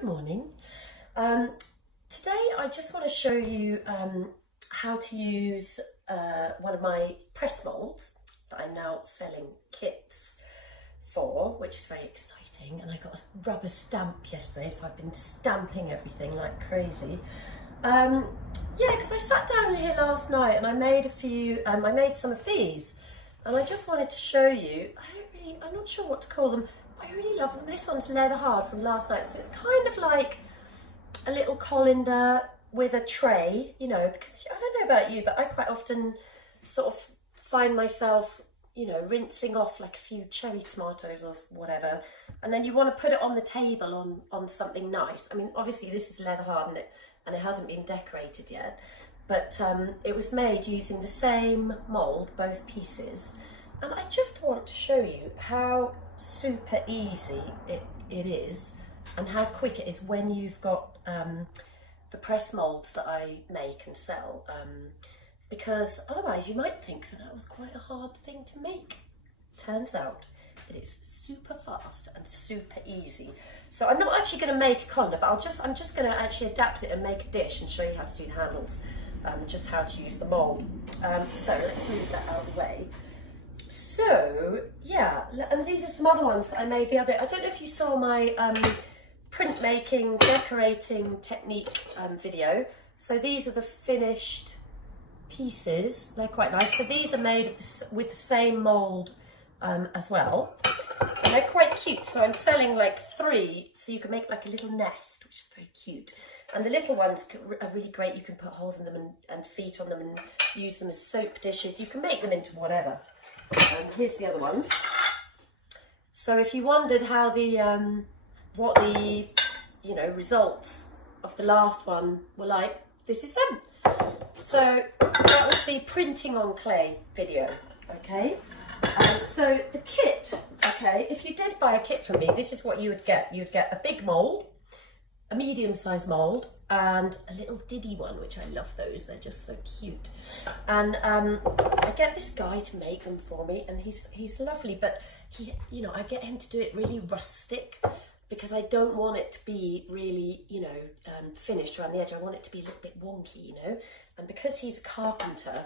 Good morning. Today I just want to show you how to use one of my press moulds that I'm now selling kits for, which is very exciting. And I got a rubber stamp yesterday, so I've been stamping everything like crazy. Yeah, because I sat down here last night and I made a few, I made some of these, and I just wanted to show you. I'm not sure what to call them. I really love them. This one's leather hard from last night, so it's kind of like a little colander with a tray, you know, because I don't know about you, but I quite often sort of find myself, you know, rinsing off like a few cherry tomatoes or whatever, and then you want to put it on the table on something nice. I mean, obviously this is leather hard and it hasn't been decorated yet, but it was made using the same mould, both pieces. And I just want to show you how super easy it is and how quick it is when you've got the press moulds that I make and sell, because otherwise you might think that was quite a hard thing to make. Turns out it is super fast and super easy. So I'm not actually going to make a colander, but I'm just going to actually adapt it and make a dish and show you how to do the handles, just how to use the mould. So let's move that out of the way. So yeah, and these are some other ones that I made the other day. I don't know if you saw my printmaking, decorating technique video. So these are the finished pieces. They're quite nice. So these are made with the same mould as well. And they're quite cute. So I'm selling like 3, so you can make like a little nest, which is very cute. And the little ones are really great. You can put holes in them and feet on them and use them as soap dishes. You can make them into whatever. Here's the other ones. So if you wondered how what the results of the last one were like, this is them. So that was the printing on clay video. Okay, so the kit. Okay, if you did buy a kit from me, this is what you would get. You'd get a big mould, a medium-sized mould, and a little diddy one, which I love those. They're just so cute. And I get this guy to make them for me, and he's lovely, but I get him to do it really rustic, because I don't want it to be really, finished around the edge. I want it to be a little bit wonky, and because he's a carpenter,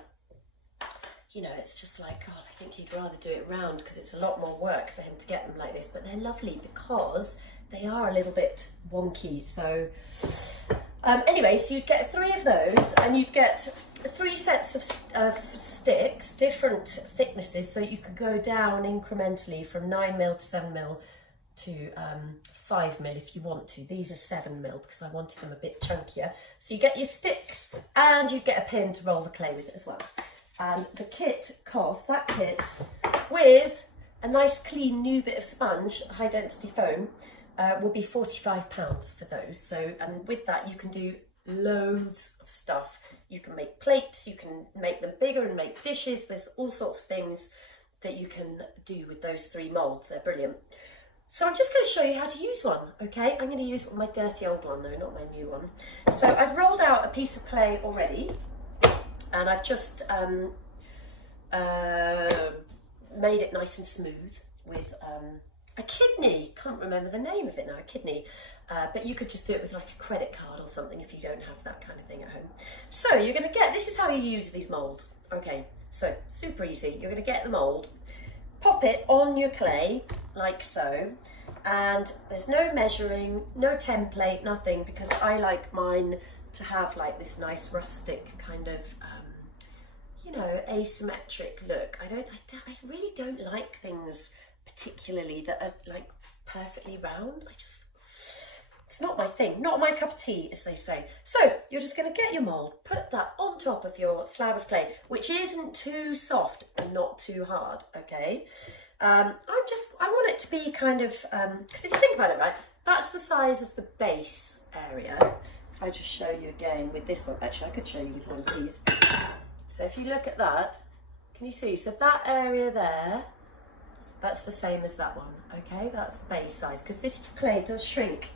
it's just like, God, I think he'd rather do it round, because it's a lot more work for him to get them like this. But they're lovely because they are a little bit wonky. So anyway, so you'd get 3 of those, and you'd get 3 sets of sticks, different thicknesses, so you could go down incrementally from 9mm to 7mm to 5mm if you want to. These are 7mm because I wanted them a bit chunkier. So you get your sticks, and you get a pin to roll the clay with it as well. And the kit costs, that kit with a nice clean new bit of sponge, high density foam, will be £45 for those. So, and with that you can do loads of stuff. You can make plates, you can make them bigger and make dishes. There's all sorts of things that you can do with those 3 moulds. They're brilliant. So I'm just going to show you how to use one, okay? I'm going to use my dirty old one though, not my new one. So I've rolled out a piece of clay already, and I've just made it nice and smooth with a kidney. Can't remember the name of it now, a kidney. But you could just do it with like a credit card or something if you don't have that kind of thing at home. So you're going to get, this is how you use these moulds. Okay, so super easy. You're going to get the mould, pop it on your clay like so, and there's no measuring, no template, nothing, because I like mine to have like this nice rustic kind of asymmetric look. I really don't like things particularly that are like perfectly round. It's not my thing, not my cup of tea, as they say. So you're just going to get your mould, put that on top of your slab of clay, which isn't too soft and not too hard, okay? I want it to be kind of, because if you think about it, right, that's the size of the base area. If I just show you again with this one, actually I could show you with one of these. So if you look at that, can you see? So that area there, that's the same as that one, okay? That's the base size, because this clay does shrink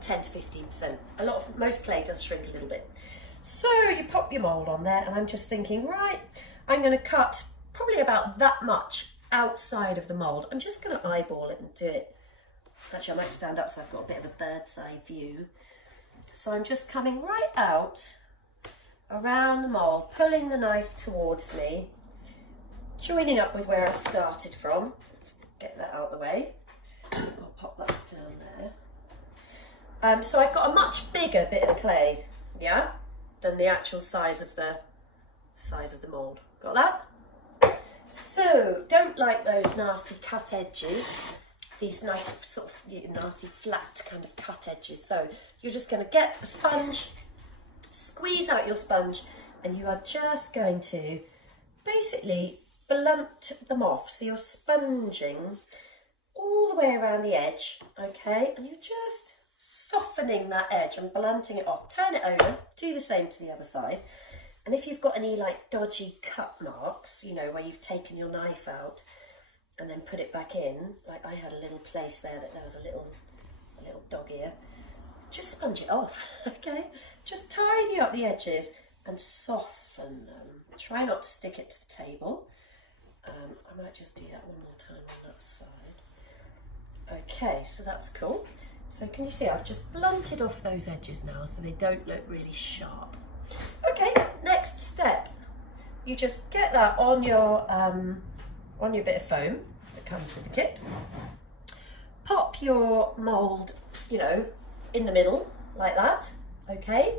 10 to 15%. Most clay does shrink a little bit. So you pop your mould on there, and I'm just thinking, right, I'm going to cut probably about that much outside of the mould. I'm just going to eyeball it and do it Actually, I might stand up so I've got a bit of a bird's eye view. So I'm just coming right out around the mould, pulling the knife towards me, joining up with where I started from. Let's get that out of the way. I'll pop that down there. So I've got a much bigger bit of clay, yeah, than the actual size of the mould. Got that? So don't like those nasty cut edges, these nice sort of nasty flat kind of cut edges. So you're just going to get a sponge, squeeze out your sponge, and you are just going to basically blunt them off. So you're sponging all the way around the edge, okay, and you're just softening that edge and blunting it off. Turn it over, do the same to the other side. And if you've got any like dodgy cut marks, you know, where you've taken your knife out and then put it back in, like I had a little place there that there was a little dog ear, just sponge it off, okay? Just tidy up the edges and soften them. Try not to stick it to the table. I might just do that one more time on that side. Okay, so that's cool. So can you see I've just blunted off those edges now so they don't look really sharp. Okay, next step. You just get that on your bit of foam that comes with the kit. Pop your mould, you know, in the middle like that, okay?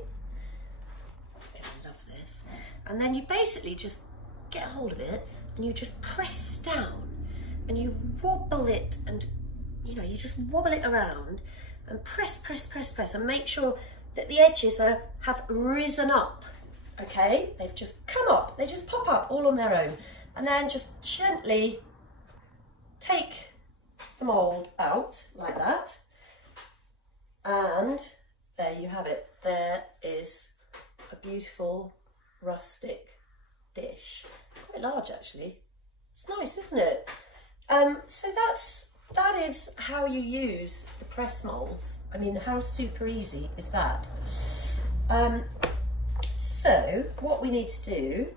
I love this. And then you basically just get a hold of it and you just press down and you wobble it, and you know, you just wobble it around and press and make sure that the edges have risen up, okay? They've just come up, they just pop up all on their own. And then just gently take the mould out like that. And there you have it. There is a beautiful rustic dish. It's quite large actually. It's nice, isn't it? So that is how you use the press moulds. I mean, how super easy is that? So what we need to do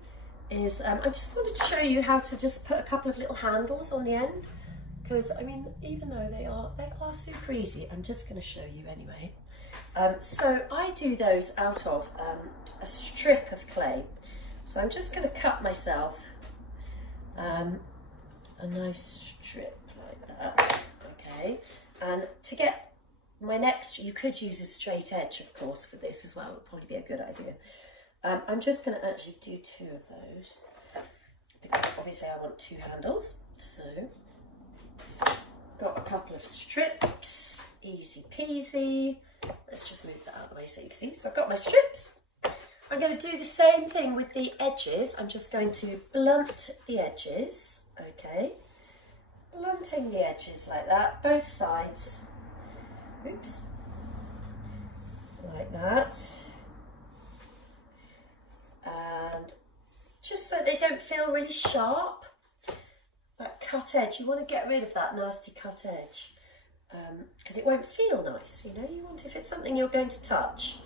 is, I just wanted to show you how to just put a couple of little handles on the end, because I mean, even though they are super easy, I'm just going to show you anyway. So I do those out of a strip of clay. So I'm just going to cut myself a nice strip like that, okay? And to get my next, you could use a straight edge, of course, for this as well. It would probably be a good idea. I'm just going to actually do 2 of those, because obviously I want 2 handles. So, got a couple of strips, easy peasy. Let's just move that out of the way so you can see. So I've got my strips. I'm going to do the same thing with the edges. I'm just going to blunt the edges, okay? Blunting the edges like that, both sides. Oops. Like that. And just so they don't feel really sharp, that cut edge, you want to get rid of that nasty cut edge, because it won't feel nice, you know. You want, if it's something you're going to touch,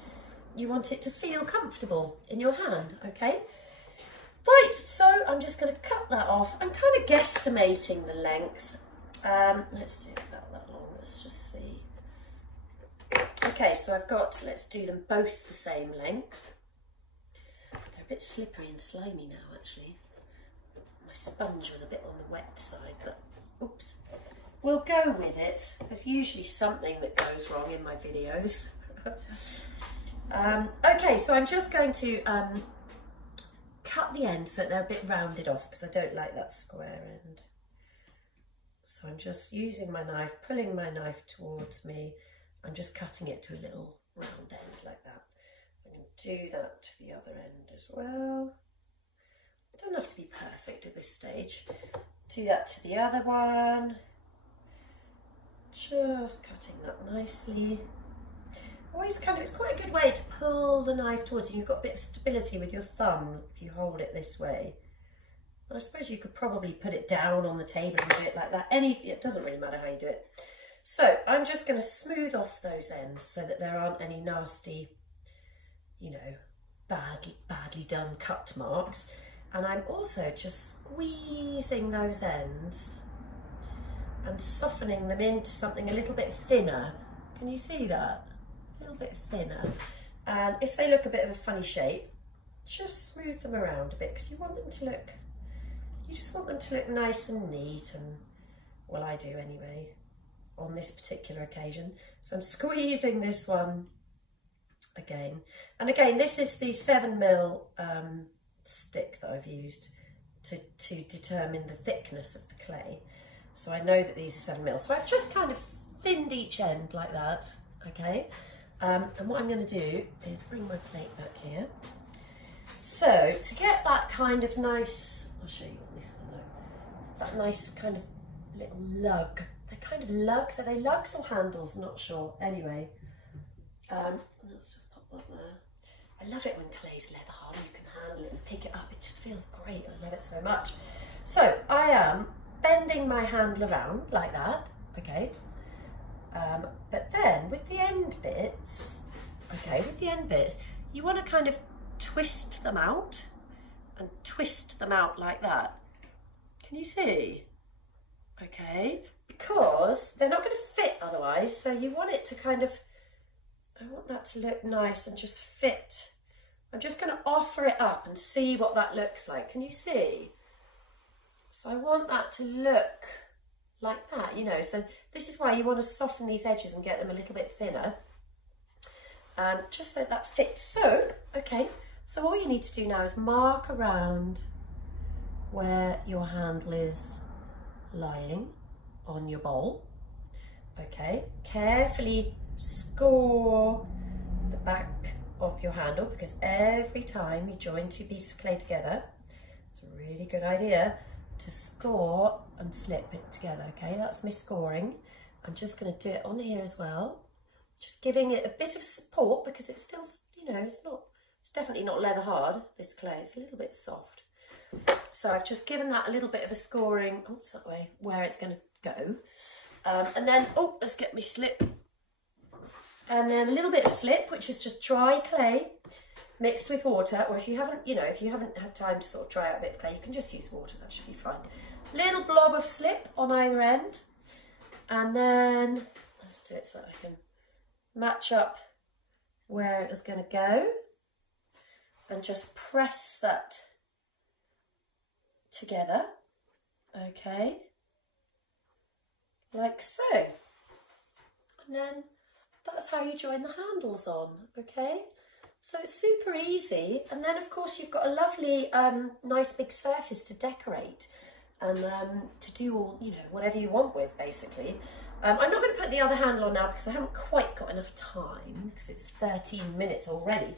you want it to feel comfortable in your hand, okay? Right, so I'm just going to cut that off. I'm kind of guesstimating the length. Let's do about that long, let's just see. Okay, so I've got, let's do them both the same length. They're a bit slippery and slimy now, actually. My sponge was a bit on the wet side, but oops. We'll go with it. There's usually something that goes wrong in my videos. Okay, so I'm just going to cut the ends so they're a bit rounded off, because I don't like that square end. So I'm just using my knife, pulling my knife towards me. I'm just cutting it to a little round end like that. I'm going to do that to the other end as well. It doesn't have to be perfect at this stage. Do that to the other one. Just cutting that nicely. Always kind of, it's quite a good way to pull the knife towards you. You've got a bit of stability with your thumb if you hold it this way. I suppose you could probably put it down on the table and do it like that. It doesn't really matter how you do it. So I'm just going to smooth off those ends so that there aren't any nasty, you know, badly done cut marks. And I'm also just squeezing those ends and softening them into something a little bit thinner. Can you see that? A little bit thinner. And if they look a bit of a funny shape, just smooth them around a bit, because you want them to look, you just want them to look nice and neat, and well, I do anyway on this particular occasion. So I'm squeezing this one again, and again this is the 7mm stick that I've used to determine the thickness of the clay. So I know that these are 7mm, so I've just kind of thinned each end like that, okay? And what I'm going to do is bring my plate back here. So to get that kind of nice, I'll show you on this one though, that nice kind of little lug. They're kind of lugs. Are they lugs or handles? Not sure. Anyway, let's just pop that there. I love it when clay's leather hard and you can handle it and pick it up. It just feels great. I love it so much. So I am bending my handle around like that, okay? But then with the end bits, you want to kind of twist them out and twist them out like that. Can you see? Okay, because they're not going to fit otherwise, so you want it to kind of, I want that to look nice and just fit. I'm just going to offer it up and see what that looks like. Can you see? So I want that to look like that, you know, so this is why you want to soften these edges and get them a little bit thinner, just so that fits. So, okay, so all you need to do now is mark around where your handle is lying on your bowl, okay? Carefully score the back of your handle, because every time you join two pieces of clay together, it's a really good idea to score and slip it together, okay? That's me scoring. I'm just going to do it on here as well, just giving it a bit of support, because it's still, you know, it's definitely not leather hard, this clay, it's a little bit soft. So I've just given that a little bit of a scoring, oops, that way, where it's going to go. And then, oh, let's get me slip. And then a little bit of slip, which is just dry clay mixed with water, or if you haven't, you know, if you haven't had time to sort of dry out a bit of clay, you can just use water, that should be fine. Little blob of slip on either end, and then let's do it so that I can match up where it was going to go, and just press that together, okay, like so. And then that's how you join the handles on, okay? So it's super easy, and then of course you've got a lovely nice big surface to decorate and to do all, you know, whatever you want with, basically. I'm not going to put the other handle on now because I haven't quite got enough time, because it's 13 minutes already.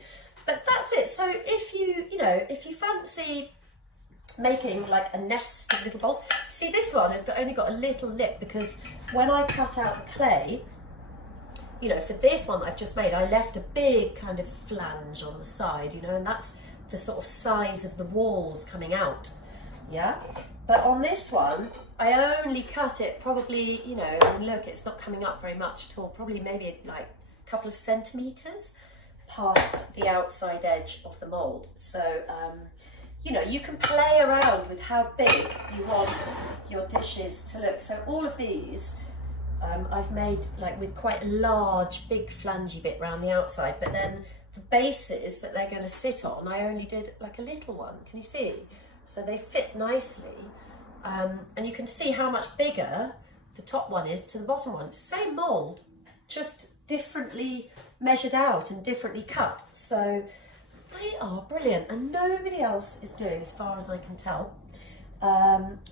But that's it. So if you know, if you fancy making like a nest of little bowls, see this one has only got a little lip, because when I cut out the clay, you know, for this one that I've just made, I left a big kind of flange on the side, you know, and that's the sort of size of the walls coming out, yeah? But on this one, I only cut it probably, you know, I mean, look, it's not coming up very much at all, probably maybe like a couple of centimetres past the outside edge of the mould. So, you know, you can play around with how big you want your dishes to look. So all of these, I've made like with quite a large, big flangey bit around the outside, but then the bases that they're going to sit on, I only did like a little one. Can you see? So they fit nicely, and you can see how much bigger the top one is to the bottom one. Same mould, just differently measured out and differently cut. So they are brilliant, and nobody else is doing, as far as I can tell,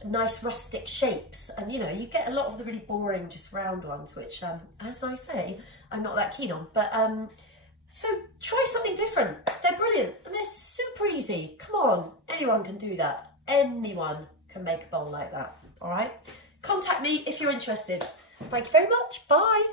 nice rustic shapes. And you know, you get a lot of the really boring just round ones, which as I say, I'm not that keen on. But so try something different. They're brilliant and they're super easy. Come on, anyone can do that. Anyone can make a bowl like that. All right, contact me if you're interested. Thank you very much. Bye.